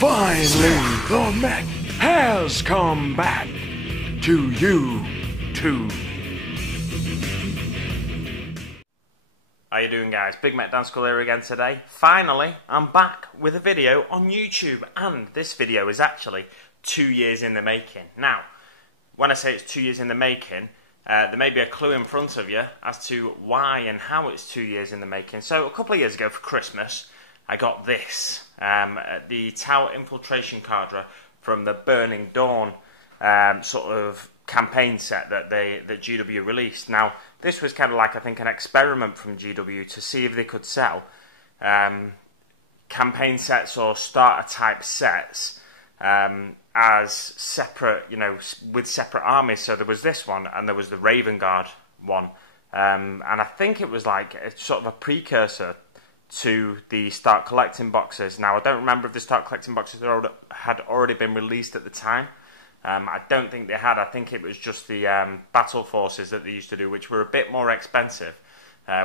Finally, the mech has come back to you too. How you doing, guys? Big Mech Dan Skull here again today. Finally, I'm back with a video on YouTube, and this video is actually 2 years in the making. Now, when I say it's 2 years in the making, there may be a clue in front of you as to why and how it's 2 years in the making. So a couple of years ago for Christmas, I got this, the Tower Infiltration Cadre from the Burning Dawn sort of campaign set that GW released. Now, this was kind of like, I think, an experiment from GW to see if they could sell campaign sets or starter type sets as separate, you know, with separate armies. So there was this one, and there was the Raven Guard one, and I think it was like a sort of a precursor to the Start Collecting boxes. Now, I don't remember if the Start Collecting boxes had already been released at the time. I don't think they had. I think it was just the battle forces that they used to do, which were a bit more expensive,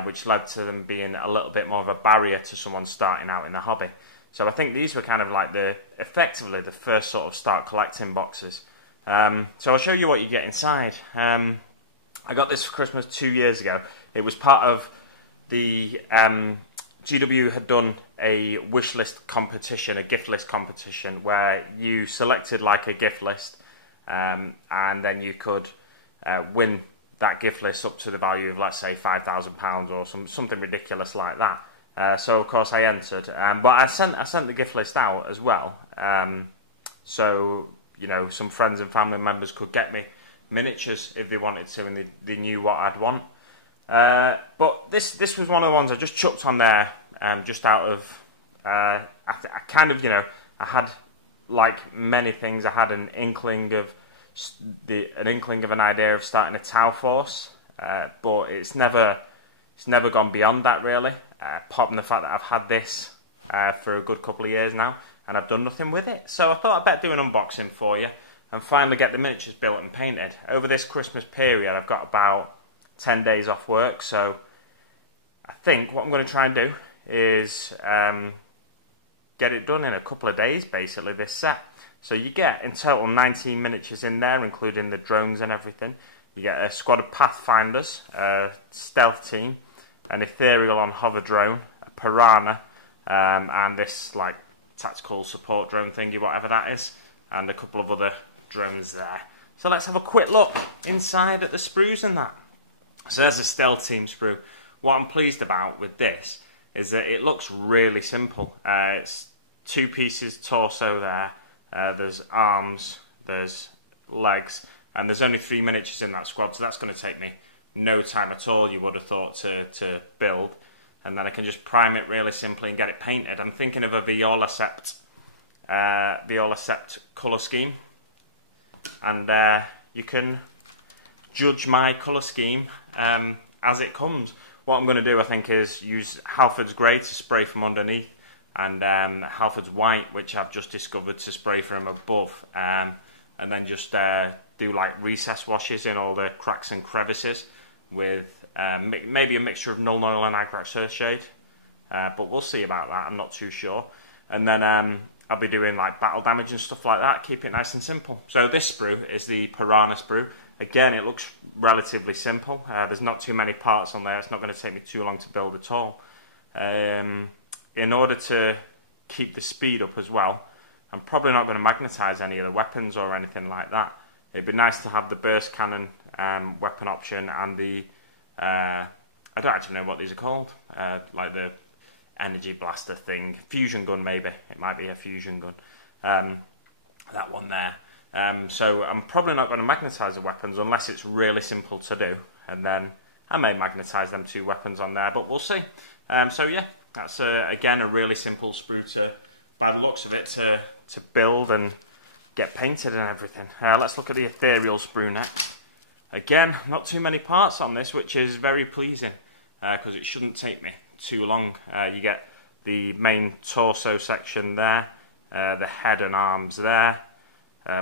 which led to them being a little bit more of a barrier to someone starting out in the hobby. So I think these were kind of like effectively the first sort of Start Collecting boxes. So I'll show you what you get inside. I got this for Christmas 2 years ago. It was part of the GW had done a wish list competition, a gift list competition, where you selected like a gift list, and then you could win that gift list up to the value of, let's say, £5,000 or something ridiculous like that. So of course I entered, but I sent the gift list out as well, so you know, some friends and family members could get me miniatures if they wanted to, and they knew what I'd want. But this was one of the ones I just chucked on there, just out of I kind of, you know, I had, like many things, I had an inkling of an idea of starting a Tau force, but it's never gone beyond that really. Apart from the fact that I've had this for a good couple of years now, and I've done nothing with it. So I thought I'd better do an unboxing for you and finally get the miniatures built and painted. Over this Christmas period, I've got about 10 days off work, so I think what I'm going to try and do is get it done in a couple of days, basically, this set. So you get in total 19 miniatures in there, including the drones and everything. You get a squad of Pathfinders, a stealth team, an ethereal on hover drone, a piranha, and this like tactical support drone thingy, whatever that is, and a couple of other drones there. So let's have a quick look inside at the sprues and that. So there's a stealth team sprue. What I'm pleased about with this is that it looks really simple. It's two pieces torso there, there's arms, there's legs, and there's only 3 miniatures in that squad, so that's going to take me no time at all, you would have thought, to build. And then I can just prime it really simply and get it painted. I'm thinking of a Viola Sept colour scheme, and you can judge my colour scheme as it comes. What I'm going to do, I think, is use Halford's Grey to spray from underneath, and Halford's White, which I've just discovered, to spray from above, and then just do like recess washes in all the cracks and crevices with maybe a mixture of Null Oil and Igrax Earthshade, but we'll see about that, I'm not too sure. And then I'll be doing like battle damage and stuff like that, keep it nice and simple. So this sprue is the Piranha sprue. Again, it looks relatively simple. There's not too many parts on there. It's not going to take me too long to build at all. In order to keep the speed up as well, I'm probably not going to magnetize any of the weapons or anything like that. It'd be nice to have the burst cannon weapon option and the I don't actually know what these are called, like the energy blaster thing, fusion gun maybe. It might be a fusion gun. That one there. So I'm probably not going to magnetize the weapons unless it's really simple to do, and then I may magnetize them two weapons on there, but we'll see. So yeah, that's again a really simple sprue by the looks of it to build and get painted and everything. Let's look at the ethereal sprue next. Again, not too many parts on this, which is very pleasing because it shouldn't take me too long. You get the main torso section there, the head and arms there,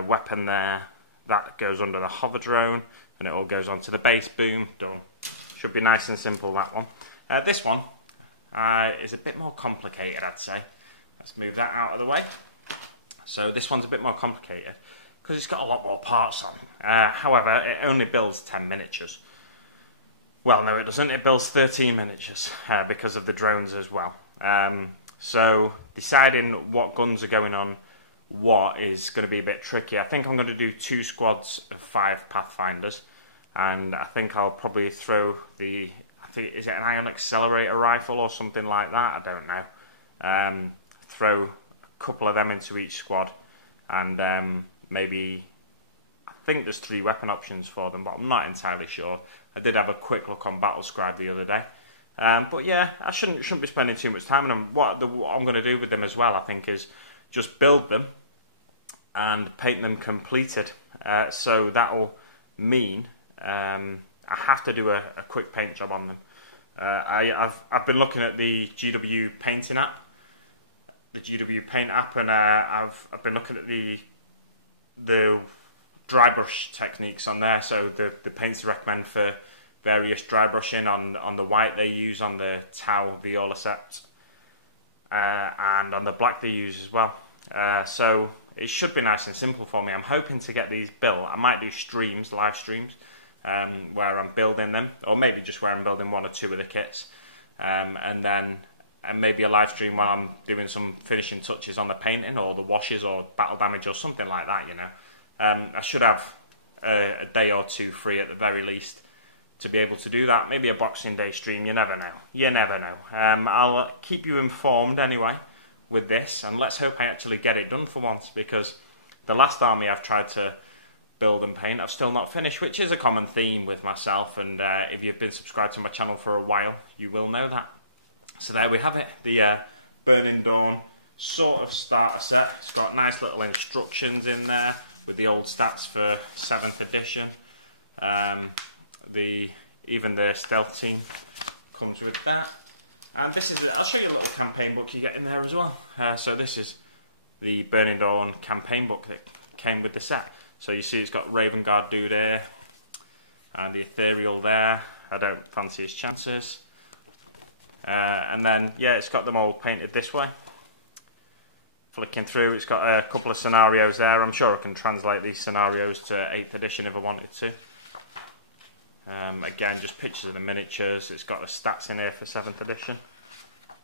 weapon there, that goes under the hover drone, and it all goes onto the base boom. Done. Should be nice and simple, that one. This one is a bit more complicated, I'd say. Let's move that out of the way. So this one's a bit more complicated because it's got a lot more parts on. However, it only builds 10 miniatures. Well, no, it doesn't. It builds 13 miniatures because of the drones as well. So deciding what guns are going on what is going to be a bit tricky. I think I'm going to do 2 squads of 5 Pathfinders, and I think I'll probably throw the, I think, is it an ion accelerator rifle or something like that? I don't know. Throw a couple of them into each squad, and maybe, I think there's 3 weapon options for them, but I'm not entirely sure. I did have a quick look on Battlescribe the other day. But yeah, I shouldn't be spending too much time on them. What I'm going to do with them as well, I think, is just build them and paint them completed. So that'll mean I have to do a quick paint job on them. I've been looking at the GW painting app, and I've been looking at the dry brush techniques on there. So the paints recommend for various dry brushing on the white they use on the Tau Viola set, and on the black they use as well. So it should be nice and simple for me. I'm hoping to get these built. I might do live streams, where I'm building them, or maybe just where I'm building 1 or 2 of the kits, and maybe a live stream while I'm doing some finishing touches on the painting or the washes or battle damage or something like that, you know. I should have a day or 2 free at the very least to be able to do that. Maybe a Boxing Day stream, you never know. You never know. I'll keep you informed anyway with this, and let's hope I actually get it done for once, because the last army I've tried to build and paint I've still not finished, which is a common theme with myself, and if you've been subscribed to my channel for a while, you will know that. So there we have it, the Burning Dawn sort of starter set. It's got nice little instructions in there with the old stats for 7th edition. Even the stealth team comes with that. And this is, I'll show you a little campaign book you get in there as well. So this is the Burning Dawn campaign book that came with the set. So you see it's got Raven Guard dude here, and the Ethereal there. I don't fancy his chances. And then, yeah, it's got them all painted this way. Flicking through, it's got a couple of scenarios there. I'm sure I can translate these scenarios to 8th edition if I wanted to. Again, just pictures of the miniatures. It's got the stats in here for 7th edition.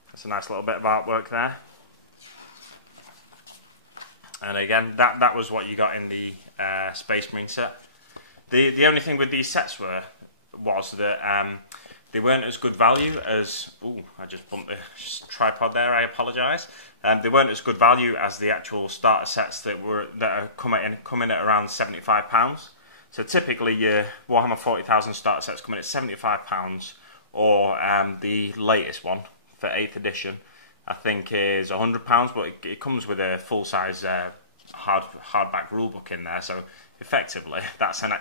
That's a nice little bit of artwork there. And again, that was what you got in the Space Marine set. The only thing with these sets was that they weren't as good value as... Ooh, I just bumped the tripod there, I apologise. They weren't as good value as the actual starter sets that are coming at around £75. So typically your Warhammer 40,000 starter sets come in at £75, or the latest one for 8th edition I think is £100, but it comes with a full-size hardback rulebook in there, so effectively that's an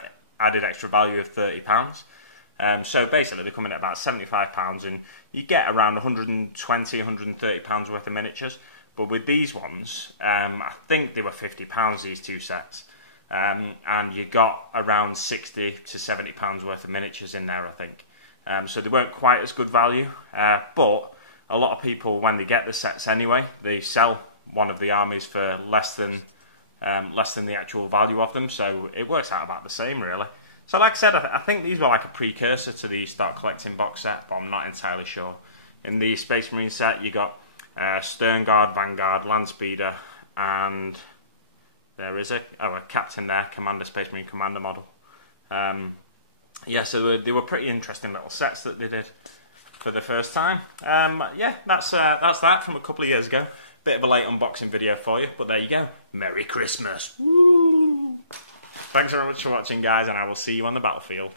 added extra value of £30. So basically they come in at about £75, and you get around £120, £130 worth of miniatures. But with these ones, I think they were £50, these 2 sets. And you got around £60 to £70 worth of miniatures in there, I think. So they weren't quite as good value, but a lot of people, when they get the sets anyway, they sell one of the armies for less than the actual value of them, so it works out about the same, really. So like I said, I think these were like a precursor to the Start Collecting box set, but I'm not entirely sure. In the Space Marine set, you got Stern Guard, Vanguard, Landspeeder, and... there is a captain there, Commander, Space Marine Commander model. Yeah, so they were pretty interesting little sets that they did for the first time. Yeah, that's that from a couple of years ago. Bit of a late unboxing video for you, but there you go. Merry Christmas! Woo! Thanks very much for watching, guys, and I will see you on the battlefield.